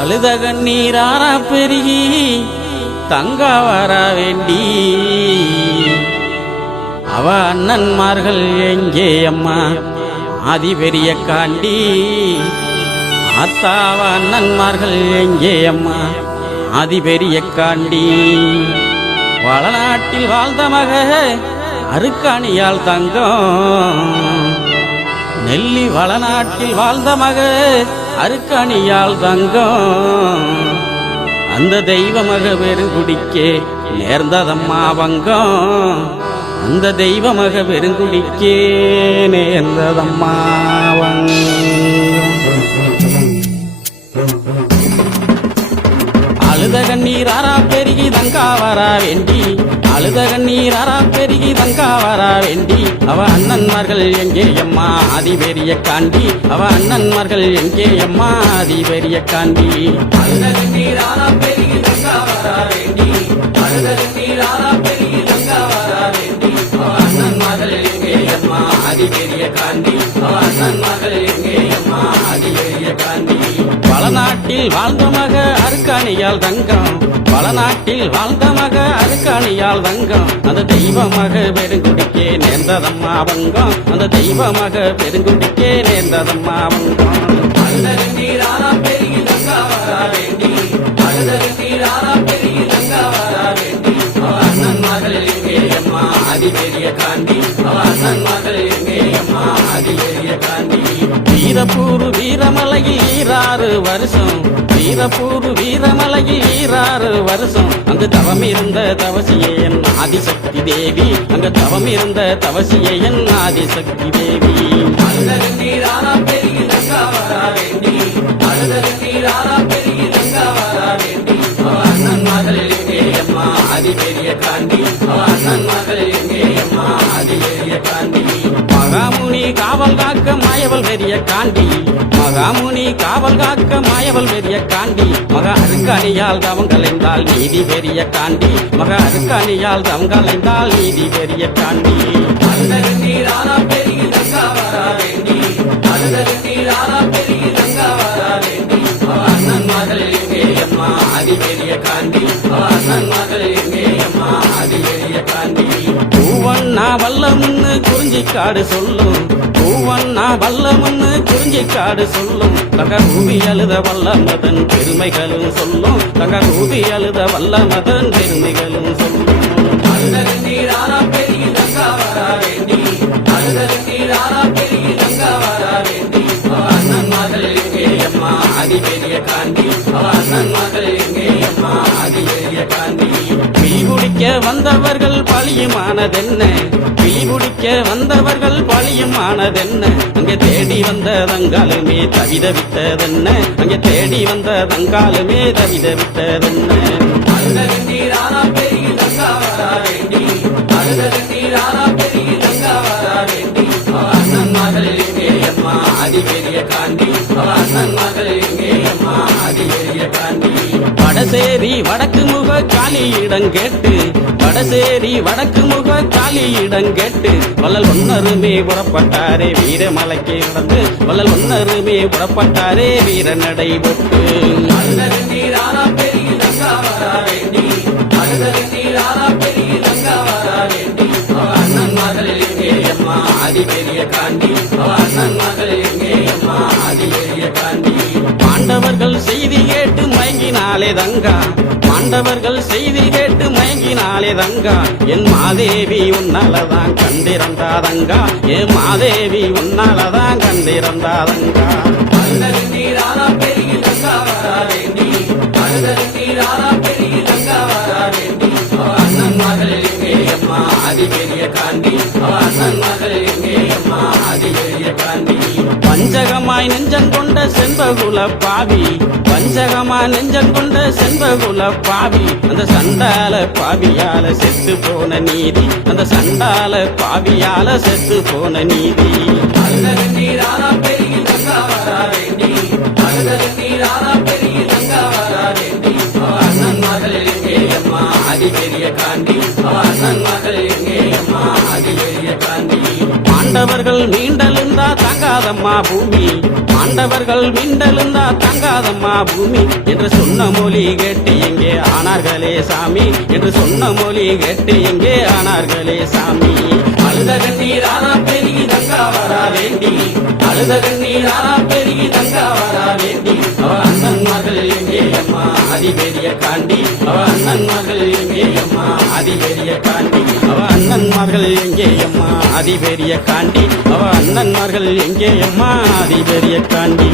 அழுத கண்ணீராரா பெருகி தங்க வர வேண்டி அவ அண்ணன்மார்கள் எங்கே அம்மா ஆதி பெரிய காண்டி அத்தாவ அண்ணன்மார்கள் எங்கே அம்மா ஆதி பெரிய காண்டி வளநாட்டில் வாழ்ந்த மக அருக்காணியால் தங்கம் நெல்லி வளநாட்டில் வாழ்ந்த மக அருக்காணியால் தங்கம் அந்த தெய்வ மக பெருங்குடிக்கே நேர்ந்ததம்மா வங்கம் அந்த தெய்வ மக பெருங்குடிக்கே நேர்ந்ததம்மா அழுத கண்ணீராரா பெருகி தங்கா வரா வேண்டி அழுத கண்ணீராரா பெருகி தங்கா வரா வேண்டி அவ அண்ணன்மார்கள் எங்கே அம்மா ஆதி பெரிய காண்டி அவ அண்ணன்மார்கள் எங்கே அம்மா ஆதி பெரிய காண்டி அழுத கண்ணீராரா பெருகி தங்கா வரா வேண்டி அழுத கண்ணீராரா பெருகி தங்கா வரா வேண்டி அவ அண்ணன்மார்கள் எங்கே அம்மா ஆதி பெரிய காண்டி அவ அண்ணன்மார்கள் எங்கே அம்மா ஆதி பெரிய காண்டி வளநாட்டில் வாழ்ந்த மக அருக்காணியால் தங்கம் வளநாட்டில் வாழ்ந்த மக அருக்காணியால் தங்கம் அந்த தெய்வ மக பெருங்குடிக்கே நேர்ந்ததம்மா வங்கம் அந்த தெய்வ மக பெருங்குடிக்கே நேர்ந்ததம்மா வங்கம் அழுத கண்ணீராரா பெருகி தங்கா வரா வேண்டி அழுத கண்ணீராரா பெருகி தங்கா வரா வேண்டி அவ அண்ணன்மார்கள் எங்கே அம்மா ஆதி பெரிய காண்டி அவ அண்ணன்மார்கள் எங்கே அம்மா ஆதி பெரிய காண்டி வீரப்பூர் வீரமலையில் 6 வருஷம் வீரப்பூர் வீரமலையில் 6 வருஷம் அங்கு தவம் இருந்த தவசியை என் ஆதிசக்தி தேவி அங்கு தவம் இருந்த தவசியை என் ஆதிசக்தி தேவி அழுத கண்ணீராரா பெருகி தங்கா வரா வேண்டி அழுத கண்ணீராரா பெருகி தங்கா வரா வேண்டி அவ அண்ணன்மார்கள் எங்கே அம்மா ஆதி பெரிய காண்டி அவ அண்ணன்மார்கள் எங்கே அம்மா ஆதி பெரிய காண்டி மகாமுனி காவல் காக்க மாயவள் பெரிய காண்டி மகாமுனி காவல் காக்க மாயவள் பெரிய காண்டி மக அருக்காணியால் தவம் கலைந்தால் நீதி பெரிய காண்டி மக அருக்காணியால் தவம் கலைந்தால் நீதி பெரிய காண்டி அழுத கண்ணீராரா பெருகி தங்கா வரா வேண்டி அழுத கண்ணீராரா பெருகி தங்கா வரா வேண்டி அவ அண்ணன்மார்கள் எங்கே அம்மா ஆதி பெரிய காண்டி அவ அண்ணன்மார்கள் எங்கே அம்மா ஆதி பெரிய காண்டி பூவண்ணா வல்லமுன்னு குறிஞ்சிக்காடு சொல்லும் பூவண்ணா வல்லமுன்னு குறிஞ்சிக்காடு சொல்லும் தங்க ரூபி அழுத வல்லமதன் பெருமைகளும் சொல்லும் தங்க ரூபி அழுத வல்லமதன் பெருமைகளும் சொல்லும் அழுத கண்ணீராரா பெருகி தங்கா வரா வேண்டி அழுத கண்ணீராரா பெருகி தங்கா வரா வேண்டி அவ அண்ணன்மார்கள் எங்கே அம்மா ஆதி பெரிய காண்டி அவ அண்ணன்மார்கள் எங்கே அம்மா ஆதி பெரிய காண்டி பிடிக்க வந்தவர்கள் பழியுமானதென்ன பிடிக்க வந்தவர்கள் பழியுமானதென்ன அங்கே தேடி வந்த தங்காலுமே தவிதவித்ததென்ன அங்கே தேடி வந்த தங்காலுமே தவிதவித்ததென்ன அழுத கண்ணீராரா பெருகி தங்கா வரா வேண்டி அழுத கண்ணீராரா பெருகி தங்கா வரா வேண்டி அவ அண்ணன்மார்கள் எங்கே அம்மா ஆதி பெரிய காண்டி அவ அண்ணன்மார்கள் எங்கே அம்மா ஆதி பெரிய காண்டி வடசேரி வடக்கு முக காலியிடம் கேட்டு வடசேரி வடக்கு முக காலியிடம் கேட்டு வள்ளல் ஒன்னருமே புறப்பட்டாரே வீரமலைக்கு நடந்து வள்ளல் ஒன்னருமே புறப்பட்டாரே வீர நடை போட்டு அழுத கண்ணீராரா பெருகி தங்கா வரா வேண்டி அழுத கண்ணீராரா பெருகி தங்கா வரா வேண்டி அவ அண்ணன்மார்கள் எங்கே அம்மா ஆதி பெரிய காண்டி அவ அண்ணன்மார்கள் எங்கே அம்மா ஆதி பெரிய காண்டி பாண்டவர்கள் செய்தி கேட்டு மயங்கினாலே தங்கா பாண்டவர்கள் செய்தி கேட்டு மயங்கினாலே தங்கா என் மாதேவி உன்னாலதான் கண்டிருந்தாதங்கா என் மாதேவி உன்னாலதான் கண்டிருந்தாதங்கா அழுத கண்ணீராரா பெருகி தங்கா வரா வேண்டி அழுத கண்ணீராரா பெருகி தங்கா வரா வேண்டி அவ அண்ணன்மார்கள் எங்கே அம்மா ஆதி பெரிய காண்டி அவ அண்ணன்மார்கள் எங்கே அம்மா ஆதி பெரிய காண்டி பஞ்சகமாய் நெஞ்சம் கொண்ட செண்பகுல பாவி பஞ்சகமாய் நெஞ்சம் கொண்ட செண்பகுல பாவி அந்த சண்டால பாவியால செத்து போன நீதி அந்த சண்டால பாவியால செத்து போன நீதி அழுத கண்ணீராரா பெருகி தங்கா வரா வேண்டி அழுத கண்ணீராரா பெருகி தங்கா வரா வேண்டி அவ அண்ணன்மார்கள் எங்கே அம்மா ஆதி பெரிய காண்டி அவ அண்ணன்மார்கள் எங்கே அம்மா ஆதி பெரிய காண்டி பாண்டவர்கள் மீண்டெழுந்தா தாங்காத தாங்காதம்மா பூமி ஆண்டவர்கள் மிண்டலுந்தா தாங்காதம்மா பூமி என்று சொன்ன மொழி கேட்டு எங்கே ஆனார்களே சாமி என்று சொன்ன மொழி கேட்டு எங்கே ஆனார்களே சாமி அழுத கண்ணீர் ஆனா பெருகி தங்கா வரா வேண்டி அழுத கண்ணீர் ஆனா பெருகி தங்கா வரா வேண்டி அவ அண்ணன் மகள் எங்கே அம்மா அதிபெரிய காண்டி அவ அண்ணன் மகள் எங்கே அம்மா அதிபெரிய காண்டி அவ அண்ணன்மார்கள் எங்கே அம்மா அதிபெரிய காண்டி அவ அண்ணன்மார்கள் எங்கே அம்மா அதிபெரிய காண்டி